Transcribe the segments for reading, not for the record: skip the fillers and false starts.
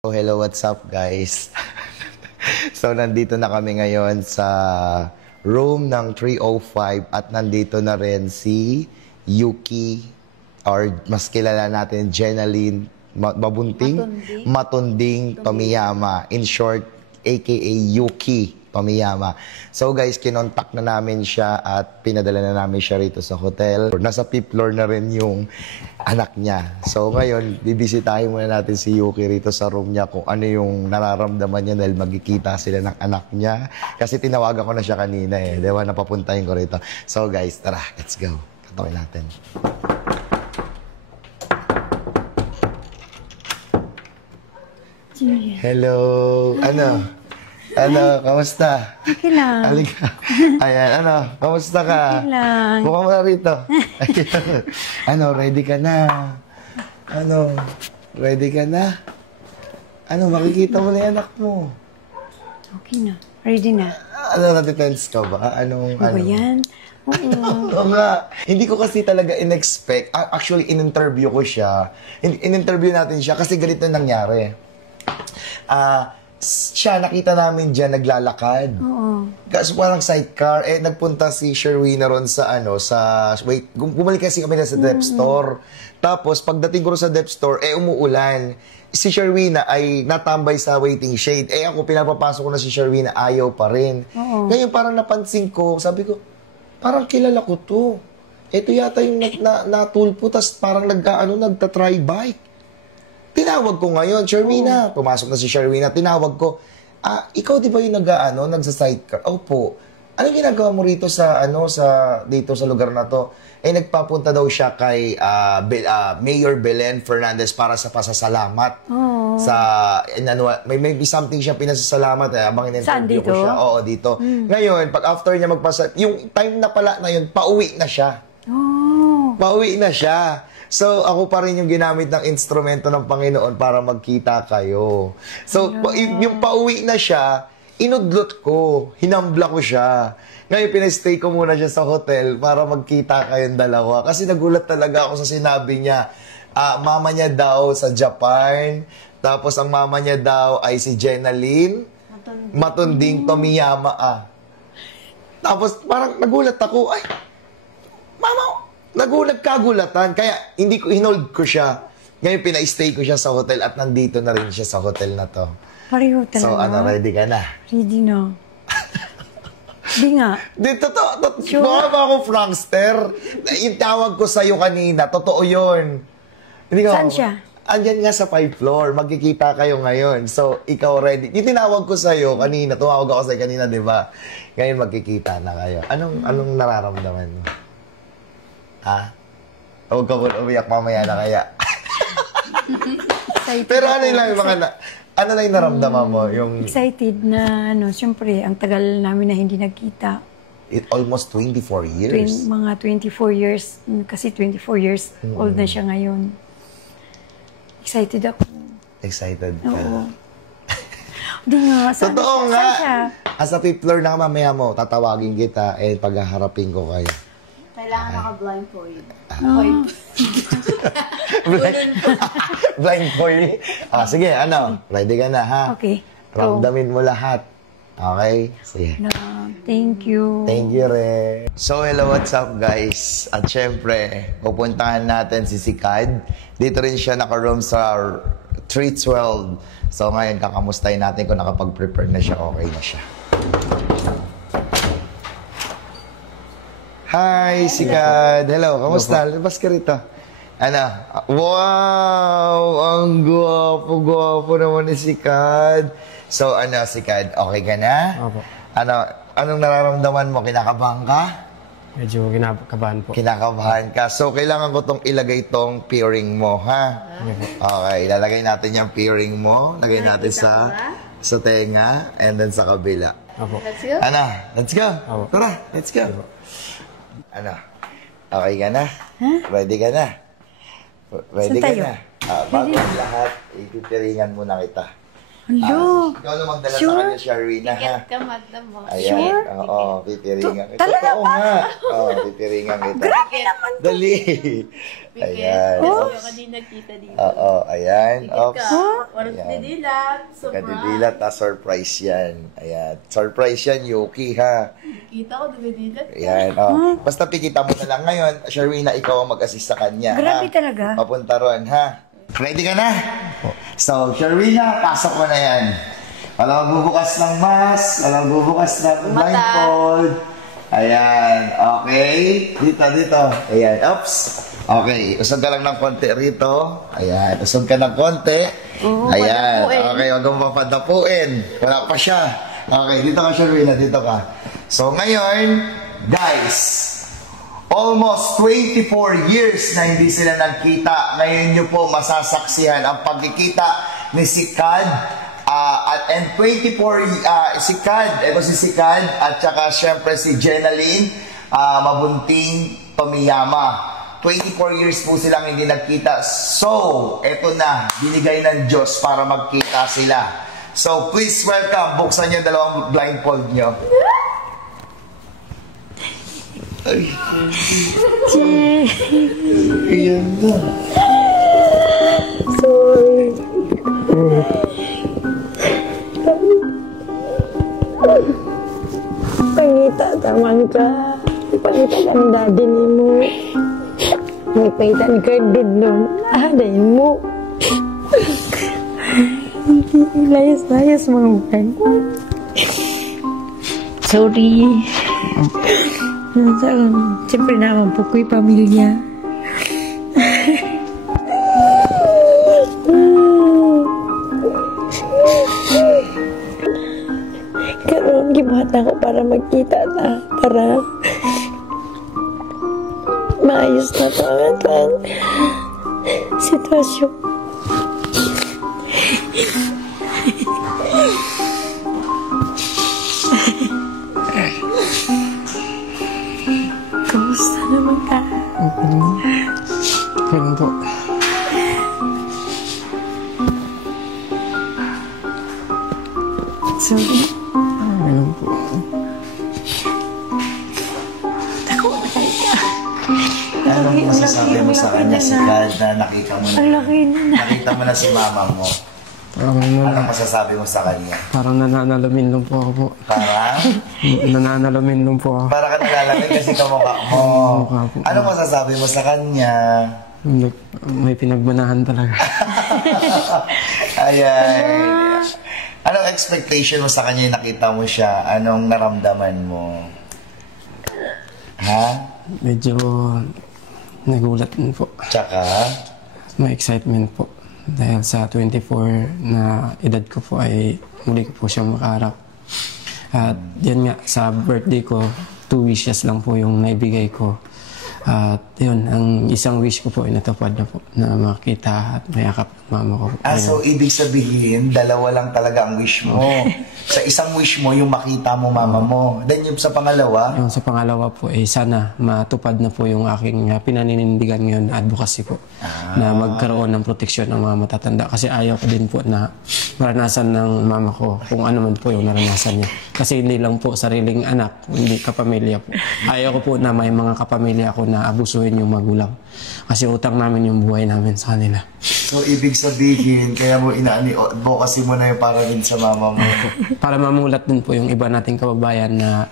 Oh, hello, what's up guys? So, nandito na kami ngayon sa room ng 305 at nandito na rin si Yuki or mas kilala natin Jenaline Matunding Tomiyama. In short, aka Yuki Tomiyama. So guys, kinontak na namin siya at pinadala na namin siya rito sa hotel. Nasa 5th floor na rin yung anak niya. So ngayon, bibisitahin muna natin si Yuki rito sa room niya kung ano yung nararamdaman niya dahil magkikita sila ng anak niya. Kasi tinawagan ko na siya kanina eh. Diba, napapuntahin ko rito. So guys, tara, let's go. Katokin natin. Hello. Ano, kamusta? Okay lang. Halika. Ayan, kamusta ka? Okay lang. Buka mo na rito. Ready ka na? Ready ka na? Makikita mo na yung anak mo. Okay na. Ready na. Natitense ka ba? Ano ba yan? Oo nga. Hindi ko kasi talaga in-expect. Actually, in-interview ko siya. In-interview natin siya kasi ganito nangyari. Siya, nakita namin dyan, naglalakad. Oo. Kasi parang sidecar, nagpunta si Sherwina ron bumalik kasi kami na sa dep store. Tapos, pagdating ko sa dep store, umuulan. Si Sherwina ay natambay sa waiting shade. Ako, pinapapasok ko na si Sherwina, ayaw pa rin. Oo. Ngayon, parang napansin ko, sabi ko, parang kilala ko to. Ito yata yung natulpo, tas parang nagta-try bike. Tinawag ko ngayon, Sherwina. Pumasok na si Sherwina. Tinawag ko, ikaw di ba yung nagsa-sidecar? Opo. Anong ginagawa mo rito dito sa lugar na to? Nagpapunta daw siya kay Mayor Belen Fernandez para sa pasasalamat. Oh. May something siya pinasasalamat. Abang in-interview ko dito? siya. Oo, dito. Ngayon, pag after niya yung time na pala na yun, pauwi na siya. Oh. Pauwi na siya. So, ako pa rin yung ginamit ng instrumento ng Panginoon para magkita kayo. So, yung pauwi na siya, inudlot ko, hinambla ko siya. Ngayon, pinastay ko muna siya sa hotel para magkita kayong dalawa. Kasi nagulat talaga ako sa sinabi niya. Mama niya daw sa Japan, tapos ang mama niya daw ay si Jenaline Matunding Tomiyama. Tapos parang nagulat ako, mama, nagkagulatan. Kaya hindi ko hinold ko siya. Ngayon, pina-stay ko siya sa hotel at nandito na rin siya sa hotel na to. Pareho talaga. So, ready ka na? Ready na. Di nga. Sure? Baka ba akong prankster? Yung tawag ko sa'yo kanina, totoo yun. Saan siya? Andyan nga sa 5th floor. Magkikita kayo ngayon. So, ikaw ready. Yung tinawag ko sa'yo kanina, tumawag ako sa'yo kanina, di ba? Ngayon, magkikita na kayo. Anong nararamdaman mo? Huwag ka muna umiyak, mamaya na kaya. Pero ano lang yung naramdaman mo? Excited na, siyempre, ang tagal namin na hindi nagkita. Almost 24 years? Mga 24 years. Kasi 24 years old na siya ngayon. Excited ako. Excited ka? Oo. Di nga. Totoo nga. Saan siya? Sa 5th floor na mamaya mo, tatawagin kita paghaharapin ko kayo. Kailangan naka-blindfold. Blindfold? Sige, ready ka na, ha? Okay. Ramdamin mo lahat. Okay? Sige. Thank you. Thank you, Re. So, hello, what's up, guys? At syempre, pupuntahan natin si Sikad. Dito rin siya naka-room sa 312. So, ngayon, kakamustahin natin kung nakapag-prepare na siya, okay na siya. Hi, Sikad. Hello, kamusta? Labas ka rito. Wow! Ang gwapo naman ni Sikad. So, Sikad, okay ka na? Opo. Anong nararamdaman mo? Kinakabahan ka? Medyo kinakabahan po. Kinakabahan ka. So, kailangan ko tong ilagay tong peering mo, ha? Okay, ilalagay natin yung peering mo. Lagay natin sa tenga and then sa kabila. Opo. Let's go. Let's go. Opo. Tara, let's go. Okay ka na? Huh? Ready ka na? Ready Saan ka tayo? na? Bago ang lahat, ipipiringan muna kita. Hello. Ikaw na magdala Sure? sa kanya, Sharwina, ha? Ticket ka, madam. Ayan. Sure? Oo, pipiringan kita. Talaga Oo nga. Oo, pipiringan kita. Grabe naman. Dali. Ayan. Oh. Yung kanina kita dito. Oo, ayan. Ticket Oops. ka. Walang Ayan. didilat. Surprise. Kadidilat na surprise yan. Ayan. Surprise yan, Yuki, ha? Kita ko, dumidilat ka. Ayan. Oh. Basta pikita mo na lang ngayon, Sharwina, ikaw ang mag-assist sa kanya. Grabe ha? talaga. Papunta ron, ha? Ready ka na? So, Sharwina, pasok mo na yan. Walang bubukas ng mask, walang bubukas ng blindfold. Ayan, okay. Dito. Ayan, oops. Okay, usog ka lang ng konti rito. Ayan, usog ka ng konti. Ayan, okay, wag mo papadapuin. Wala pa siya. Okay, dito ka, Sharwina, dito ka. So, ngayon, guys, almost 24 years na hindi sila nagkita. Ngayon nyo po masasaksihan ang pagkikita ni si Kad. And 24, si Kad, ito si Kad, at saka syempre si Jenaline, Mabunting Tomiyama. 24 years po silang hindi nagkita. So, ito na, binigay ng Diyos para magkita sila. So, please welcome, buksan nyo dalawang blindfold nyo. Ay. Ayan na. Sorry. Pangita taman ka. Pangita ka ni daddy ni mo. May pangitan ka doon. Adayin mo. Layas-layas mga bukan. Sorry. Siyempre naman po ko'y pamilya. Karoon, gibuhat ako para magkita na. Para maayos na ito ang sitwasyon. Kamusta naman ka? Okay lang. Okay lang po. Sorry. Okay lang po. Ako na kayo. Anong masasabi mo sa kanya si Kad na nakita mo Ang na? laki na. Nakita mo na si mama mo. Anong masasabi mo sa kanya? Parang nananalamin lang po ako po. Para? Nananalamin lang po ako. Para ka nalalamig kasi kamukha mo. Mukha po. Anong masasabi mo sa kanya? May pinagmanahan talaga. Ayan. Anong expectation mo sa kanya yung nakita mo siya? Anong naramdaman mo? Ha? Medyo nagulat din po. Tsaka? May excitement po. Dahil sa 24 na edad ko po ay muli ko po siyang makaharap. At yan nga, sa birthday ko, 2 wishes lang po yung naibigay ko. At yun, ang isang wish ko po ay natupad na po, na makita at mayakap ng mama ko. So ibig sabihin, dalawa lang talaga ang wish mo. Sa isang wish mo, yung makita mo mama mo. Then yung sa pangalawa? Yung sa pangalawa po, sana matupad na po yung aking pinaninindigan ngayon, advocacy po. Na magkaroon ng proteksyon ng mga matatanda. Kasi ayaw ko din po na maranasan ng mama ko kung ano man po yung naranasan niya. Kasi hindi lang po sariling anak, hindi kapamilya po. Ayaw ko po na may mga kapamilya ko na abusuhin yung magulang. Kasi utang namin yung buhay namin sa kanila. So, ibig sabihin, kaya mo advocacy mo na yung para din sa mama mo. Para mamulat din po yung iba nating kababayan na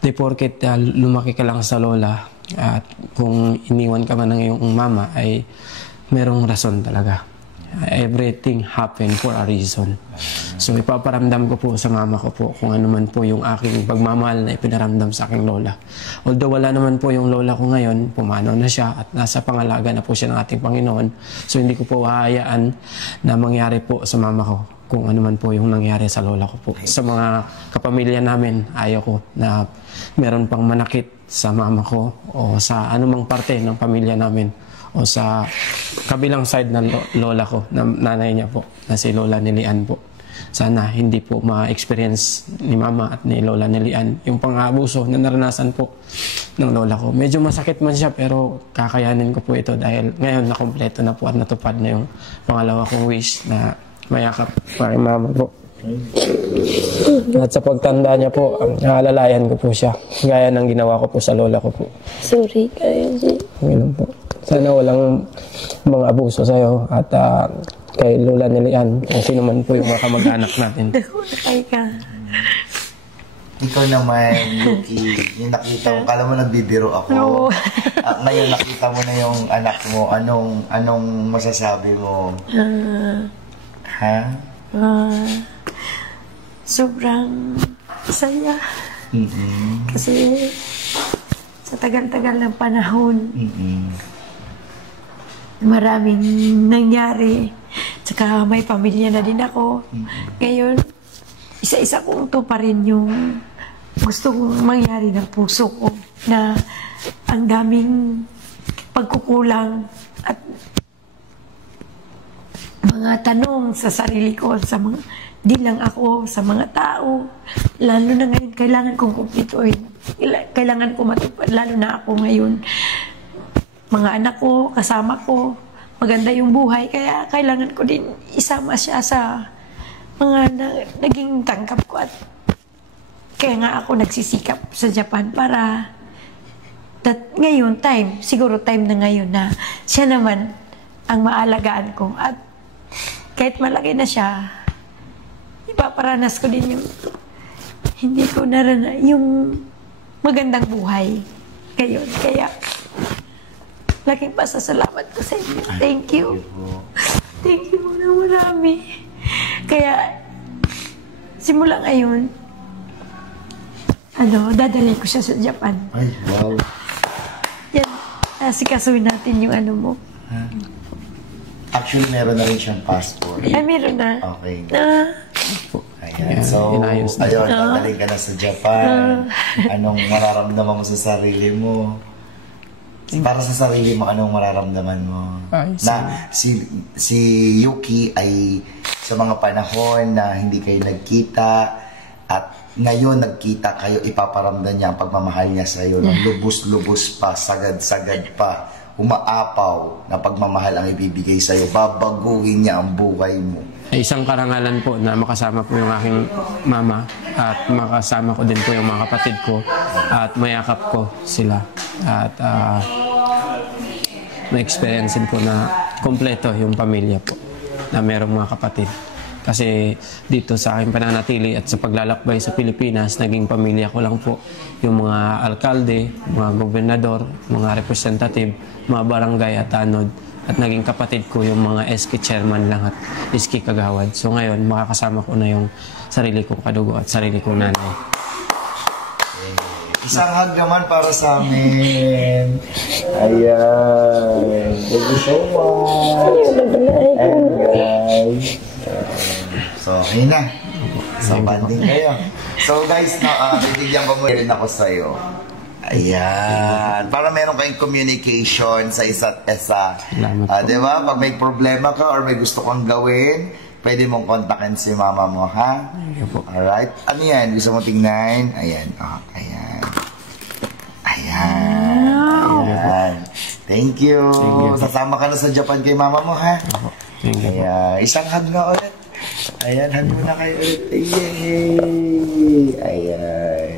di porket lumaki ka lang sa lola at kung iniwan ka man ng iyong mama ay merong rason talaga. Everything happen for a reason. So ipaparamdam ko po sa mama ko po kung ano man po yung aking pagmamahal na ipinaramdam sa aking lola. Although wala naman po yung lola ko ngayon, pumanaw na siya at nasa pangalaga na po siya ng ating Panginoon. So hindi ko po hahayaan na mangyari po sa mama ko kung ano man po yung nangyari sa lola ko po. Sa mga kapamilya namin, ayaw ko na meron pang manakit sa mama ko o sa anumang parte ng pamilya namin o sa kabilang side ng lola ko, na nanay niya po, na si Lola Nilian po. Sana hindi po ma-experience ni Mama at ni Lola Nilian yung pang-aabuso na naranasan po ng lola ko. Medyo masakit man siya pero kakayanin ko po ito dahil ngayon nakompleto na po at natupad na yung pangalawa kong wish na mayakap pa kay mama po. At sa pagtanda niya po, naalalayan ko po siya. Gaya ng ginawa ko po sa lola ko po. Sorry, Kaji. Ganun po. Sana walang mga abuso sa'yo at kay Lola Nilian, kung sino man po yung mga kamag-anak natin. Ay ka. Ikaw naman, Yuki, yung nakita mo, kala mo nagbibiro ako. No. Ngayon nakita mo na yung anak mo, anong masasabi mo? Ha? Sobrang saya. Kasi sa tagal-tagal ng panahon, maraming nangyari. Tsaka may pamilya na din ako. Ngayon, isa-isa kong to pa rin yung gusto kong mangyari ng puso ko na ang daming pagkukulang at mga tanong sa sarili ko, sa mga, di lang ako, sa mga tao. Lalo na ngayon, kailangan kong kumplituin. Kailangan ko matupad, lalo na ako ngayon. Mga anak ko, kasama ko, maganda yung buhay, kaya kailangan ko din isama siya sa mga naging tangkap ko. At kaya nga ako nagsisikap sa Japan para ngayon, siguro time na ngayon na siya naman ang maalagaan ko. At kahit malaki na siya, ipaparanas ko din yung hindi ko yung magandang buhay ngayon. Kaya laking pasasalamat ko sa inyo. Thank you. Thank you muna marami. Kaya, simula ngayon, dadalhin ko siya sa Japan. Ay, wow. Yan, sikasuhin natin yung mo. Actually, meron na rin siyang passport. Ay, meron na. Okay. Yeah, Ayan. So, inayos na. ayun, dadalhin ka na sa Japan. Anong mararamdaman mo sa sarili mo? Para sa sarili mo, anong mararamdaman mo? Na si Yuki ay sa mga panahon na hindi kayo nagkita at ngayon nagkita kayo, ipaparamdam niya ang pagmamahal niya sa iyo ng lubos-lubos pa, sagad-sagad pa, umaapaw na pagmamahal ang ibibigay sa iyo. Babaguhin niya ang buhay mo. Isang karangalan po na makasama po yung aking mama at makasama ko din po yung mga kapatid ko at mayakap ko sila at na-experience po na kompleto yung pamilya po na merong mga kapatid. Kasi dito sa aking pananatili at sa paglalakbay sa Pilipinas, naging pamilya ko lang po yung mga alkalde, mga gobernador, mga representative, mga barangay at tanod. At naging kapatid ko yung mga SK chairman lang at SK kagawad. So ngayon, makakasama ko na yung sarili kong kadugo at sarili kong nanay. Isang hug naman para sa amin. Ayan. Thank you so much. And guys. So, okay na. So, banding kayo. So, guys, bibigyan ko mo rin ako sa'yo. Ayan. Para meron kayong communication sa isa't isa. Diba? Pag may problema ka or may gusto kang gawin, pwede mong kontakin si mama mo, ha? Alright? Ano yan? Gusto mo tingnan? Ayan. Oh, ayan. Ayan. Thank you. Sasama ka na sa Japan kay mama mo, ha? Ayan. Isang hug na ulit. Ayan, hug mo na kayo ulit. Yay! Ayan.